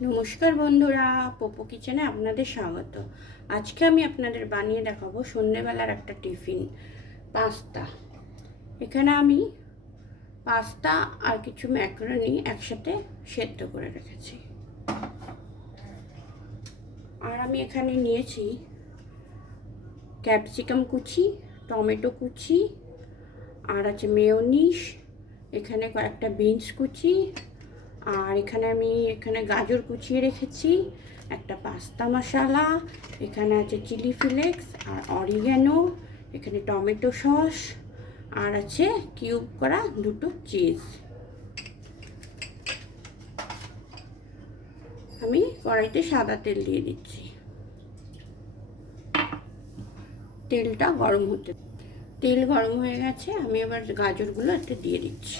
নমস্কার বন্ধুরা, পোপো কিচেনে আপনাদের স্বাগত। আজকে আমি আপনাদের বানিয়ে দেখাবো সন্ধ্যেবেলার একটা টিফিন, পাস্তা। এখানে আমি পাস্তা আর কিছু ম্যাকারনি একসাথে সেদ্ধ করে রেখেছি। আর আমি এখানে নিয়েছি ক্যাপসিকাম কুচি, টমেটো কুচি, আর আছে মেয়োনিজ, এখানে কয়েকটা বিনস কুচি, আর এখানে গাজর কুচিয়ে রেখেছি, একটা পাস্তা মশলা, এখানে আছে চিলি ফ্লেক্স আর অরিগ্যানো, এখানে টমেটো সস, আর আছে কিউব করা দুটো চিজ। আমি কড়াইতে সাদা তেল দিয়ে দিচ্ছি। তেলটা গরম হতে, তেল গরম হয়ে গেছে, আমি এবার গাজরগুলো একটু দিয়ে দিচ্ছি।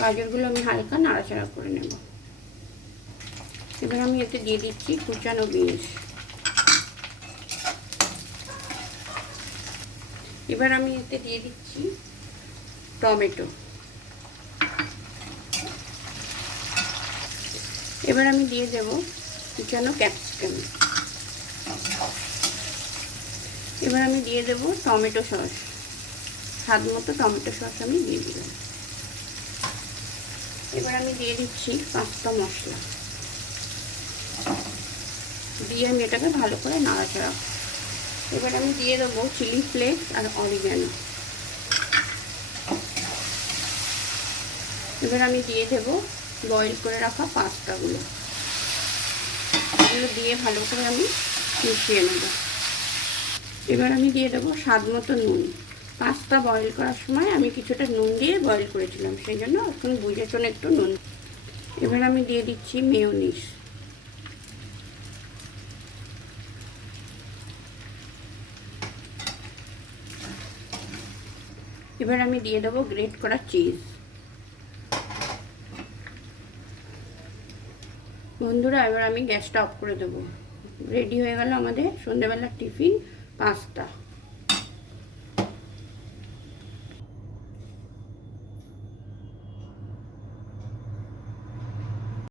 গাজরগুলো আমি হালকা নাড়াচাড়া করে নেব। এবার আমি এতে দিয়ে দিচ্ছি কুচানো বিনস। এবার আমি এতে দিয়ে দিচ্ছি টমেটো। এবার আমি দিয়ে দেব কুচানো ক্যাপসিকাম। এবার আমি দিয়ে দেব টমেটো সস, স্বাদ মতো টমেটো সস আমি দিয়ে দিলাম। এবার আমি দিয়ে দিচ্ছি পাস্তা মশলা, দিয়ে আমি এটাকে ভালো করে নাড়াচাড়া। এবার আমি দিয়ে দেবো চিলি ফ্লেক্স আর অরিগ্যানো। এবার আমি দিয়ে দেব বয়েল করে রাখা পাস্তাগুলো, এগুলো দিয়ে ভালো করে আমি মিশিয়ে নেব। এবার আমি দিয়ে দেবো স্বাদ মতো নুন। পাস্তা বয়েল করার সময় আমি কিছুটা নুন দিয়ে বয়েল করেছিলাম, সেই জন্য এখন বুঝে শুনে একটু নুন। এবার আমি দিয়ে দিচ্ছি মেয়োনিজ। এবার আমি দিয়ে দেবো গ্রেট করা চিজ। বন্ধুরা, এবার আমি গ্যাসটা অফ করে দেবো। রেডি হয়ে গেল আমাদের সন্ধ্যেবেলার টিফিন পাস্তা।